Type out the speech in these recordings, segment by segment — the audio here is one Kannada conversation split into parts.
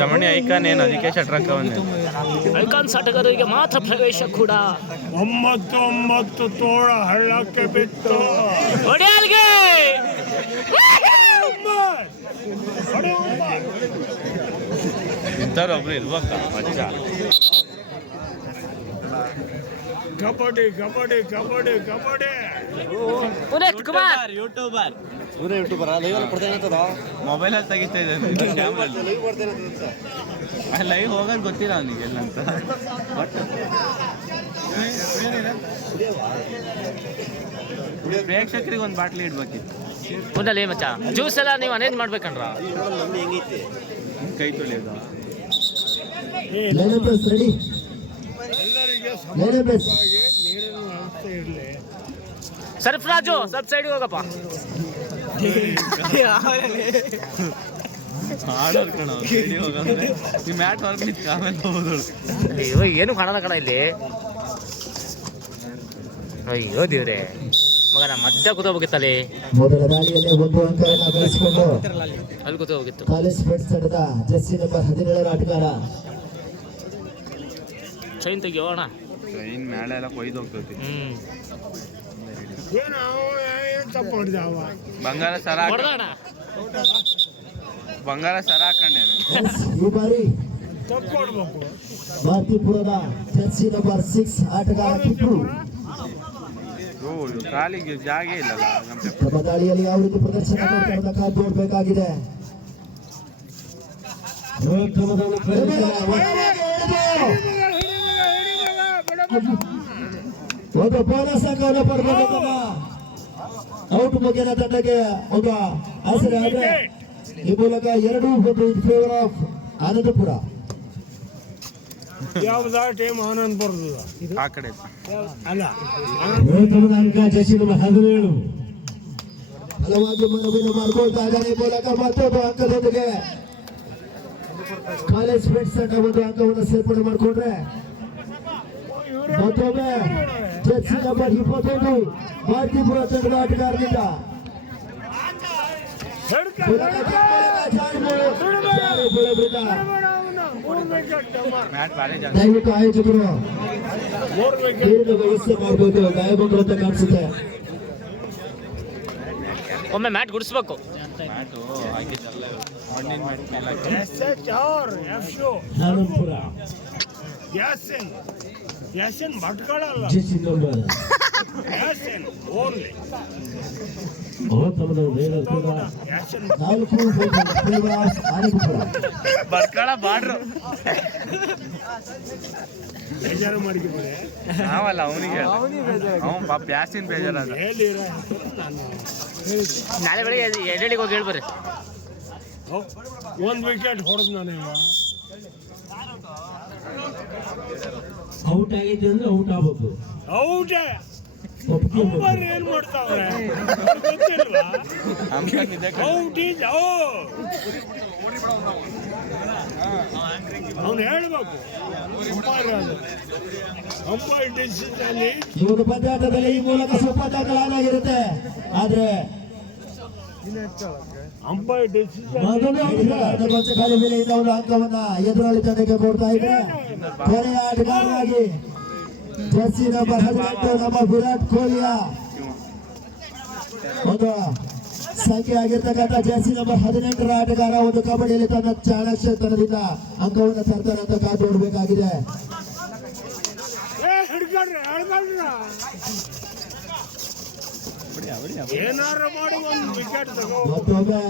ಶಮಣಿ ಐಕಾನ್ ಏನು ಅದಕ್ಕೆ ಶಟ್ರಂಕ ಐಕಾನ್ ಸಟಗರಿಗೆ ಮಾತ್ರ ಪ್ರವೇಶ ಕೂಡ. 9 ತೋಳ ಹಳ್ಳಕ್ಕೆ ಬಿತ್ತು ಹೊಡೆಯಲ್ಗೆ ಇಂಥವ್ರೊಬ್ರು ಇರ್ಬೇಕ ಮಚ್ಚ. ಕಬಡ್ಡಿ ಕಬಡ್ಡಿ ಕಬಡ್ಡಿ ಕಬಡ್ಡಿ. ಪುನೀತ್ ಕುಮಾರ್ ಯೂಟ್ಯೂಬರ್ ಮೊಬೈಲಲ್ಲಿ ತೆಗಿತಾ ಇದ್ದಾನೆ ಲೈವ್ ಹೋಗೋದು ಗೊತ್ತಿಲ್ಲ ಅವನಿಗೆ ಎಲ್ಲಂತ. ಪ್ರೇಕ್ಷಕರಿಗೆ ಒಂದು ಬಾಟ್ಲಿ ಇಡ್ಬೇಕಿತ್ತು. ಮುಂದಲ್ಲಿ ಮಚ್ಚ ಜ್ಯೂಸ್ ಎಲ್ಲ ನೀವು ಅರೇಂಜ್ ಮಾಡ್ಬೇಕಂದ್ರ ಕೈ ತೊಳೆಯೋದು. ಎಲ್ಲರಿಗೆ ನೀರಿನ ವ್ಯವಸ್ಥೆ ಇರಲಿ. ಸರ್ಫರಾಜು ಸ್ವಲ್ಪ ಸೈಡ್ಗೆ ಹೋಗಪ್ಪ. ಆಡೋರ್ ಕಣ ಹೋಗಂದ್ರೆ ಈ ಮ್ಯಾಟ್ ಹೊರಗೆ ಆಮೇಲೆ ಹೋಗೋದು. ಅಯ್ಯೋ ಏನು ಕಾಣದ ಕಣ ಇಲ್ಲಿ. ಅಯ್ಯೋ ದೇವ್ರೆ ಮಗ ನಾ ಮಧ್ಯ ಕೂತೋಗಿತ್ತಲ್ಲಿ. ಮೊದಲ ದಾಳಿಯಲ್ಲಿ 1 ಅಂಕವನ್ನು ಗಳಿಸಿಕೊಂಡು ಅಲ್ಲಿ ಕೂತೋಗಿತ್ತು. ಕಾಲೇಜ್ ಫೆಟ್ಸ್ ತಂಡದ ಜರ್ಸಿ ನಂಬರ್ 17 ಆಟಗಾರ ಚೈನ್ ತೆಗಿಯೋಣ. ಟ್ರೈನ್ ಮೇಲೆ ಎಲ್ಲ ಕೊಯ್ದು ಹೋಗ್ತೈತಿ. ತಪ್ಪು ಮಾಡಿದ ಬಂಗಾರ ಸರ ಬಂಗಾರ ಸರ ಹಾಕೊಂಡೇನೆ. ಈ ಬಾರಿ ತಪ್ಪು ಕೊಡ್ಬೇಕು. ಭಾರತೀಪುರದ ಜರ್ಸಿ ನಂಬರ್ 6 ಆಟಗಾರ ಕಿಟ್ಟು ಕಾಲಿಗೆ ಜಾಗ ಇಲ್ಲಲ್ಲ. ನಮ್ಮ ದಾಳಿಯಲ್ಲಿ ಯಾವ ರೀತಿ ಪ್ರದರ್ಶನ ಮಾಡ್ತಾರೆ ಕಾದು ನೋಡ್ಬೇಕಾಗಿದೆ. ಒಂದು ಬೋನಸ್ ಅಂಕವನ್ನು ಪಡೆದ ಔಟ್ ಮುಗಿದ ತಂಡಕ್ಕೆ ಒಂದು ಆಸರೆ ಆದ್ರೆ ಈ ಮೂಲಕ 2 ಇನ್ ಫೇವರ್ ಆಫ್ ಆನಂದಪುರ. ಯಾವ್ದ ಟೀಮ್ ಆನಂದಪುರದ ಆ ಕಡೆ ಅಲ್ಲ. ಅಂಕ ಜರ್ಸಿ ನಂಬರ್ 17 ಫಲವಾಗಿ ಮನವಿನ ಮಾಡಿಕೊಳ್ತಾ ಇದ್ದಾರೆ. ಈ ಮೂಲಕ ಮತ್ತೊಂದು ಅಂಕದೊಂದಿಗೆ ಕಾಲೇಜ್ ಫ್ರೆಂಡ್ಸ್ ತಂಡ ಒಂದು ಅಂಕವನ್ನು ಸೇರ್ಪಡೆ ಮಾಡಿಕೊಂಡ್ರೆ ಮತ್ತೊಮ್ಮೆ ಜರ್ಸಿ ನಂಬರ್ 21 ಭಾರತೀಪುರ ತಂಡದ ಆಟಗಾರರಿಂದ ದಯವಿಟ್ಟು ಆಯೋಜಕರು ವ್ಯವಸ್ಥೆ ಮಾಡಬೇಕು. ಗಾಯಗೊಂಡ್ರು ಅಂತ ಕಾಣಿಸುತ್ತೆ. ಒಮ್ಮೆ ಮ್ಯಾಟ್ ಗುಡಿಸ್ಬೇಕು. ಆನಂದಪುರ ಯಾಸನ್ ಭಟ್ಕಳಲ್ಲ ಜರ್ಸಿ ನಂಬರ್ ಯಾಸನ್ ಓನ್ಲಿ ಯಾಸನ್ 4 ಆನಂದಪುರ ಬರ್ಕಳ ಬಾಡ್ರು ಬೇಜಾರು ಮಾಡಿಕೊಂಡೆ. ನಾವಲ್ಲ ಅವನಿಗೆ ಅವನು ಪಾಪ ಯಾಸಿನ್ ಬೇಜಾರ. ಹೇಳಿರ ನಾನು ನಾಳೆ ಬೆಳಿಗ್ಗೆ ಎಡೆಳಿಗೆ ಹೋಗಿ ಹೇಳ್ಬರ್ರಿ. 1 ವಿಕೆಟ್ ಹೊಡೆದ್ ನಾನು ಇವ ಔಟ್ ಆಗಿದ್ದೆ ಅಂದ್ರೆ ಔಟ್ ಆಗ್ಬೇಕು. ಔಟ್ ಅಂಬರ್ ಏನ್ ಮಾಡ್ತಾವ್ರೆ ಗೊತ್ತಿಲ್ವಾ? ಔಟ್ ಈಸ್ ಅವ್ನು ಹೇಳ್ಬೇಕು. ಅಂಪೈರ್ ಡಿಸಿಷನ್ ಈ ಒಂದು ಪಂದ್ಯಾಟದಲ್ಲಿ ಈ ಮೂಲಕ ಸೂಪರ್ ಟ್ಯಾಕಲ್ ಆನ್ ಆಗಿರುತ್ತೆ. ಆದ್ರೆ ಅಂಪೈರ್ ಡಿಸಿಷನ್ ಖಾಲಿ ಬೆಲೆಯಿಂದ ಒಂದು ಅಂಕವನ್ನ ಎದುರಾಳಿ ತಂಡಕ್ಕೆ ಕೊಡ್ತಾ ಇದೆ. ಕೊನೆಯ ಆಟಗಾರರಾಗಿ ಜರ್ಸಿ ನಂಬರ್ 18 ನಮ್ಮ ವಿರಾಟ್ ಕೊಹ್ಲಿಯ ಒಂದು ಸಂಖ್ಯೆ ಆಗಿರ್ತಕ್ಕಂಥ ಜರ್ಸಿ ನಂಬರ್ 18 ಆಟಗಾರ ಒಂದು ಕಬಡ್ಡಿಯಲ್ಲಿ ತನ್ನ ಚಾಣಾಕ್ಷತನದಿಂದ ಅಂಕವನ್ನು ತರ್ತಾರೆ ಅಂತ ಕಾದು ನೋಡಬೇಕಾಗಿದೆ. ಏನಾರು ಮಾಡಿ 1 ವಿಕೆಟ್ ತಗೋ. ಮತ್ತೊಮ್ಮೆ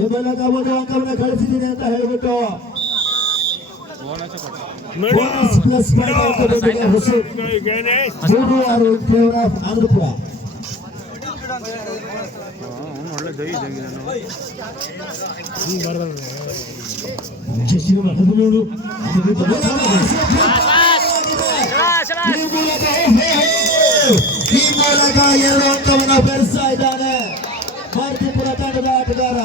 ಈ ಮೂಲಕ ಒಂದು ಅಂಕವನ್ನು ಗಳಿಸಿದ್ದೀನಿ ಅಂತ ಹೇಳ್ಬಿಟ್ಟು ಬೋನಸ್ ಪ್ಲಸ್ ಅಂಕದೊಂದಿಗೆ Hussain 3-6 in favour of Anandapura. ಒಳ್ಳೆ ದೈ ಜರ್ಸಿ ನಂಬರ್ 17 ಈ ಮೂಲಕ 2 ಅಂಕವನ್ನು ಬೆರೆಸ್ತಾ ಇದ್ದಾನೆ ಭಾರತೀಪುರ ತಂಡದ ಆಟಗಾರ.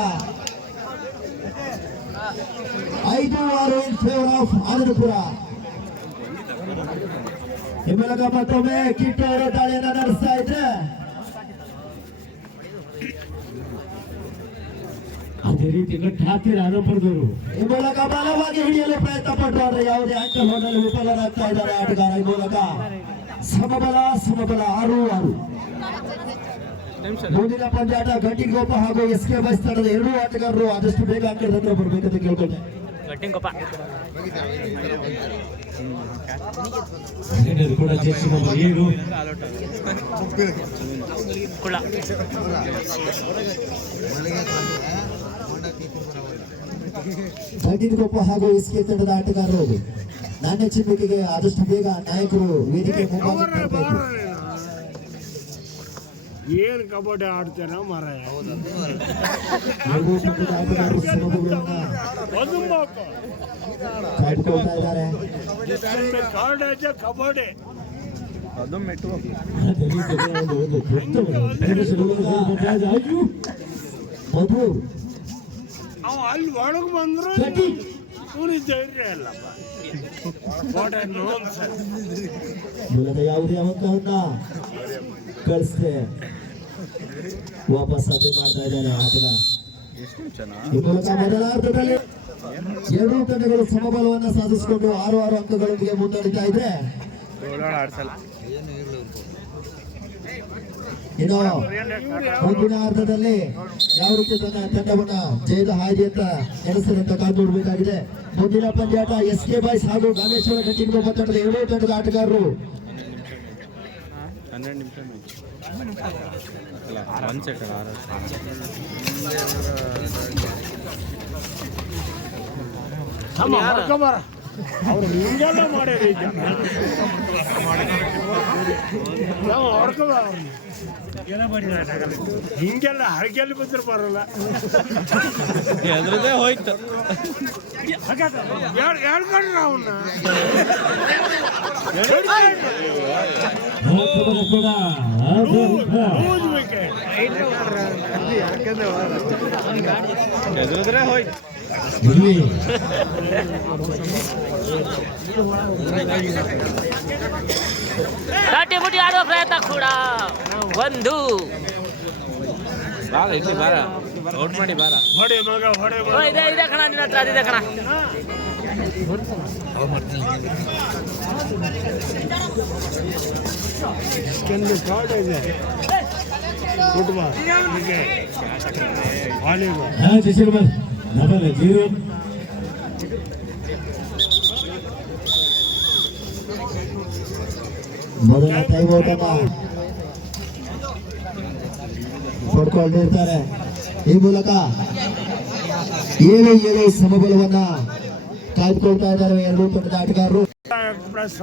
5-6 ಇನ್ ಫೇವರ್ ಆಫ್ ಆನಂದಪುರ. ಈ ಮೂಲಕ ಮತ್ತೊಮ್ಮೆ ಕಿಟ್ಟು ಅವರ ದಾಳಿಯನ್ನು ನಡೆಸ್ತಾ ಇದ್ರೆ ರೀತಿ ಗಟ್ಟಿ ಹಾಕ್ತೀರಾ ಆರೋಪದವರು ಈ ಮೂಲಕ ಬಲವಾಗಿ ಹಿಡಿಯಲು ಪ್ರಯತ್ನ ಪಟ್ಟರು ಆದರೆ ಯಾವುದೇ ಅಂಕ ಹೊಂದಲು ವಿಫಲರಾಗ್ತಾ ಇದ್ದಾರೆ ಆಟಗಾರ. ಈ ಮೂಲಕ ಸಮಬಲ 6-6. ಮುಂದಿನ ಪಂದ್ಯಾಟ ಗಟ್ಟಿಗೋಪ ಹಾಗೂ SK ಬಾಯ್ಸ್ ತಂಡದ ಎರಡೂ ಆಟಗಾರರು ಆದಷ್ಟು ಬೇಗ ಅಂಕದ ಹತ್ರ ಬರ್ಬೇಕಂತ ಕೇಳ್ಕೊಳ್ತೇನೆ. ಗಟ್ಟಿಂಗೊಪ್ಪ ಕೂಡ ಜೆರ್ಸಿ ನಂಬರ್ 7 ಕುಳ್ಳ ಗಟ್ಟಿಗೋಪ ಹಾಗೂ SK ತಂಡದ ಆಟಗಾರರು ನಾಣ್ಯ ಚಿಮ್ಮುವಿಕೆಗೆ ಆದಷ್ಟು ಬೇಗ ನಾಯಕರು ವೇದಿಕೆ ಮುಂಭಾಗ ಬರಬೇಕು. ಏನ್ ಕಬಡ್ಡಿ ಆಡ್ತೇನ ಮಾರಾಯ ಎರಡೂ ತಂಡದ ಆಟಗಾರರು ಸಮಬಲವನ್ನ ಕಾಯ್ದುಕೊಳ್ತಾ ಇದ್ದಾರೆ. ಕಾರ್ಡ್ ಐತೆ ಕಬಡ್ಡಿ ಮಧು ಅವ ಅಲ್ಲಿ ಒಳಗ್ ಬಂದ್ರು ಇವನಿಗೆ ಧೈರ್ಯ ಇಲ್ಲಪ್ಪ. What a nonsense. ಮೂಲಕ ಯಾವುದೇ ಅಂಕವನ್ನ ಕಳಿಸದೆ ವಾಪಸ್ ಸಾಧ್ಯ ಮಾಡ್ತಾ ಇದ್ದಾರೆ ಆಟಗಾರ. ಈ ಮೂಲಕ ಮೊದಲಾರ್ಧದಲ್ಲಿ ಎರಡೂ ತಂಡಗಳು ಸಮಬಲವನ್ನು ಸಾಧಿಸಿಕೊಂಡು 6-6 ಅಂಕಗಳೊಂದಿಗೆ ಮುನ್ನಡೀತಾ ಇದ್ರೆ ಇನ್ನು ಮುಂದಿನ ಅರ್ಧದಲ್ಲಿ ಯಾವ ರೀತಿ ತನ್ನ ತಂಡವನ್ನ ಜಯದ ಹಾದಿಯತ್ತ ನಡೆಸಿದಂತ ಕಾದು ನೋಡಬೇಕಾಗಿದೆ. ಮುಂದಿನ ಪಂದ್ಯಾಟ SK ಬಾಯ್ಸ್ ಹಾಗೂ ಗಾಮೇಶ್ವರ ಗಟ್ಟಿಗೋಪ ತಂಡದ ಎರಡೂ ತಂಡದ ಆಟಗಾರರು 12 ನಿಮಿಷ ಅಲ್ಲ 1 ಸೆಕೆಂಡ್ ಅವ್ರು ಹಿಂಗೆಲ್ಲ ಮಾಡ್ಯಾರ ಈಗ ನಾವು ಹೊಡ್ಕೊಬ ಹಿಂಗೆಲ್ಲ ಹರಕೆಲ್ಲಿ ಬಂದ್ರೆ ಬರಲ್ಲ. ಎದ್ರದೇ ಹೋಯ್ತು ಹೇಳ್ಕೊಂಡ್ರಿ ಅವನ್ನ ಕೂಡ ಎದ್ರದ್ರೆ ಹೋಯ್ತು. ಇಲ್ಲಿ ದಾಟಿ ಮುಟ್ಟಿ ಆಡುವ ಪ್ರಯತ್ನ ಕೂಡ 1. ಬಾರ ಇಲ್ಲಿ ಬಾರ ಔಟ್ ಮಾಡಿ ಬಾರ. ಹೊಡೆ ಮಗ ಹೊಡೆ ಮಗ. ಇದೆ ಕಣ ನಿನ್ನ ಹತ್ರ ಅದಿದೆ ಕಣ. ಕೆಂದು ಕಾರ್ಡ್ ಇದೆ football cricket volleyball. Jersey number 0 ಮೊದಲ ಟೈಮ್ ಔಟ್ ಅನ್ನ ಪಡ್ಕೊಂಡಿರ್ತಾರೆ. ಈ ಮೂಲಕ 7-7 ಸಮಬಲವನ್ನ ಕಾಯ್ದುಕೊಳ್ತಾ ಇದ್ದಾರೆ ಎರಡೂ ತಂಡದ ಆಟಗಾರರು. ಎಕ್ಸ್ಪ್ರೆಸ್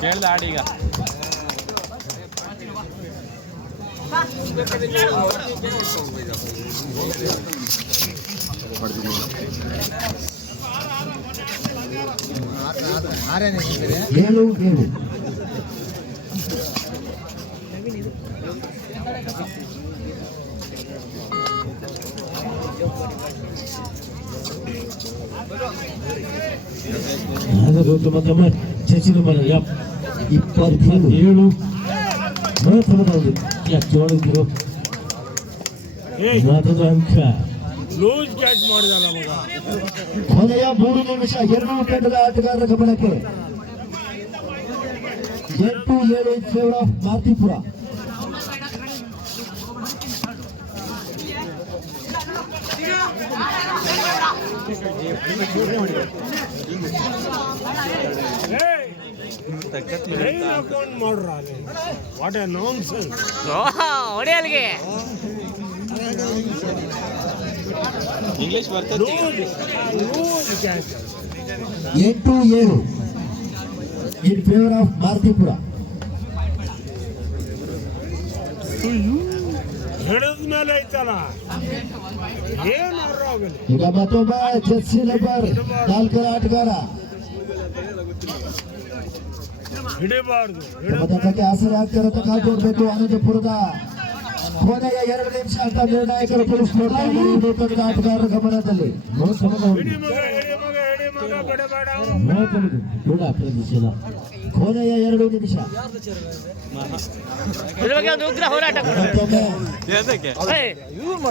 ಕೇಳ್ದ ಆಡೀಗ ಏಳು ಜೆರ್ಸಿ ನಂಬರ್ 27 ಮತ್ತೊಂದು ಅಂಕ ಲೂಸ್ ಕ್ಯಾಚ್ ಮಾಡಿದಲ್ಲ ಮಗ. ಕೊನೆಯ 3 ನಿಮಿಷ ಎರಡೂ ತಂಡದ ಆಟಗಾರರ ಗಮನಕ್ಕೆ 8-7 in favour of Martipura. Account ಮಾಡ್ರ ವಾಟ್ ಎ ನಾನ್ಸೆನ್ಸ್. ಹೊಡಿ ಅಲ್ಲಿಗೆ ಇಂಗ್ಲಿಷ್ ಬರ್ತದೆ. Loose catch 8-7 in favour of Martipura. ಹಿಡಿದ ಮೇಲೆ ಐತಲ್ಲ ಏನು ಆಗಲಿ. ಈಗ ಮತ್ತೊಬ್ಬ ಜೆರ್ಸಿ ನಂಬರ್ 4 ಆಟಗಾರ ಹಿಡಿಬಾರ್ದು. ತಮ್ಮ ತಂಡಕ್ಕೆ ಆಸರೆ ಆಗ್ತಿರತ್ತ ಕಾದು ನೋಡ್ಬೇಕು. ಅನಂತಪುರದ ಕೊನೆಯ 2 ನಿಮಿಷ ಅಂತ ನಿರ್ಣಾಯಕರು ತಿಳಿಸ್ಕೊಡ್ತಾ ಇದ್ದಾರೆ ಎರಡೂ ತಂಡದ ಆಟಗಾರರ ಗಮನದಲ್ಲಿ. ಹಿಡಿ ಮಗ ಹಿಡಿ ಮಗ ಹಿಡಿ ಮಗ ಬಿಡಬೇಡ ಮಾತಾಡುದು ಕೂಡ ಪ್ರದರ್ಶನ ಕೊನೆಯ 2 ನಿಮಿಷ. ಇದ್ರ ಬಗ್ಗೆ ಒಂದು ಉಗ್ರ ಹೋರಾಟ ಕೊಡು. ಮತ್ತೊಮ್ಮೆ ಎದಕ್ಕೆ ಏಯ್,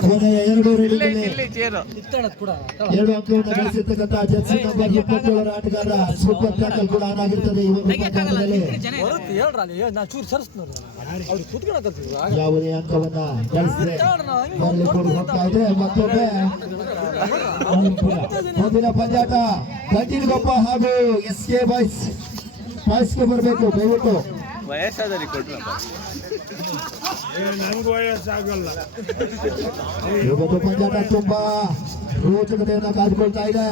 ಕೊನೆಯ 2 ರನ್ಗಳಲ್ಲಿ ಇಲ್ಲಿ ಚೇರು 2 ಅಂಕವನ್ನು ಗಳಿಸಿರ್ತಕ್ಕಂಥ ಜರ್ಸಿ ನಂಬರ್ 27 ಆಟಗಾರ ಸೂಪರ್ ಟ್ಯಾಕಲ್ ಕೂಡ ಆನ್ ಆಗಿರ್ತದೆ ಈ ಒಂದು ಪಂದ್ಯದಲ್ಲಿ. ಯಾವುದೇ ಅಂಕವನ್ನ ಗಳಿಸಿದ್ರೆ ಮೊದಲು ಕೂಡ ಹೋಗ್ತಾ ಇದೆ. ಮತ್ತೊಮ್ಮೆ ಮುಂದಿನ ಪಂದ್ಯಾಟ ಗಂಜಿನಗೊಪ್ಪ ಹಾಗೂ SK ಬಾಯ್ಸ್ಗೆ ಬರಬೇಕು ದಯವಿಟ್ಟು. ವಯಸ್ಸಾದವ್ರಿಗೆ ಕೊಟ್ರು ನನ್ಗೆ ವಯಸ್ಸಾಗಲ್ಲ. ಇವತ್ತು ಪಂದ್ಯಾಟ ತುಂಬಾ ರೋಚಕತೆಯನ್ನ ಕಾದುಕೊಳ್ತಾ ಇದೆ.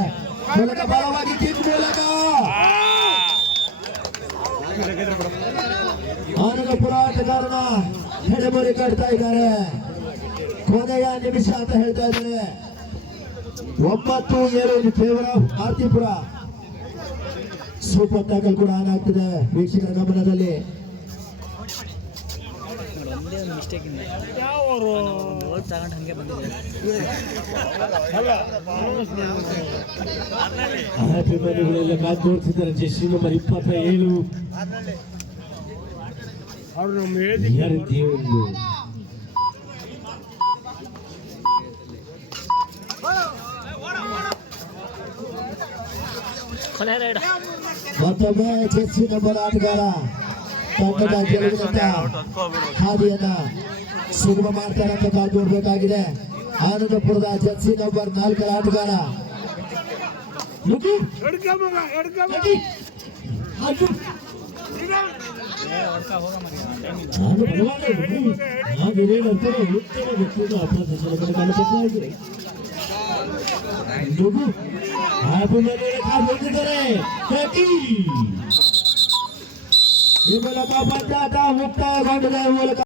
ಮೂಲಕ ಬಲವಾಗಿ ಕಿಕ್ ಮೂಲಕ ಆನಂದಪುರ ಆಟಗಾರನ ಹೆಡೆಮರಿ ಕಾಡ್ತಾ ಇದ್ದಾರೆ. ಕೊನೆಯ ನಿಮಿಷ ಅಂತ ಹೇಳ್ತಾ ಇದ್ದಾರೆ. 9-7 in favour of Artipura. Super tackle ಕೂಡ ಆನ್ ಆಗ್ತಿದೆ ವೀಕ್ಷಕರ ಗಮನದಲ್ಲಿ. ಯಾವರು ಅಭಿಮಾನಿಗಳೆಲ್ಲ ಕಾದು ನೋಡ್ತಿದ್ದಾರೆ. ಜೆಸ್ಸಿ ನಂಬರ್ 27 ಅವ್ರು ನಮ್ಮ ವೇದಿಕೆ ಯಾರಿದ್ದೀ ಒಂದು ಕೊನೆ ರೈಡ್. ಮತ್ತೊಮ್ಮೆ ಜೆರ್ಸಿ ನಂಬರ್ ಆಟಗಾರ ತಂಡದ ಗೆಲುವಿನತ್ತ ಹಾದಿಯನ್ನ ಸುಗಮ ಮಾಡ್ತಾರೆ ಅಂತ ಕಾದು ನೋಡ್ಬೇಕಾಗಿದೆ. ಆನಂದಪುರದ ಜೆರ್ಸಿ ನಂಬರ್ 4 ಆಟಗಾರ ಎಡ್ಕ ಮಗ ಎಡ್ಕ ಮಗ ಈ ಮೂಲಕ ಪಂದ್ಯಾಟ ಮುಕ್ತಾಯಗೊಂಡಿದೆ. ಮೂಲಕ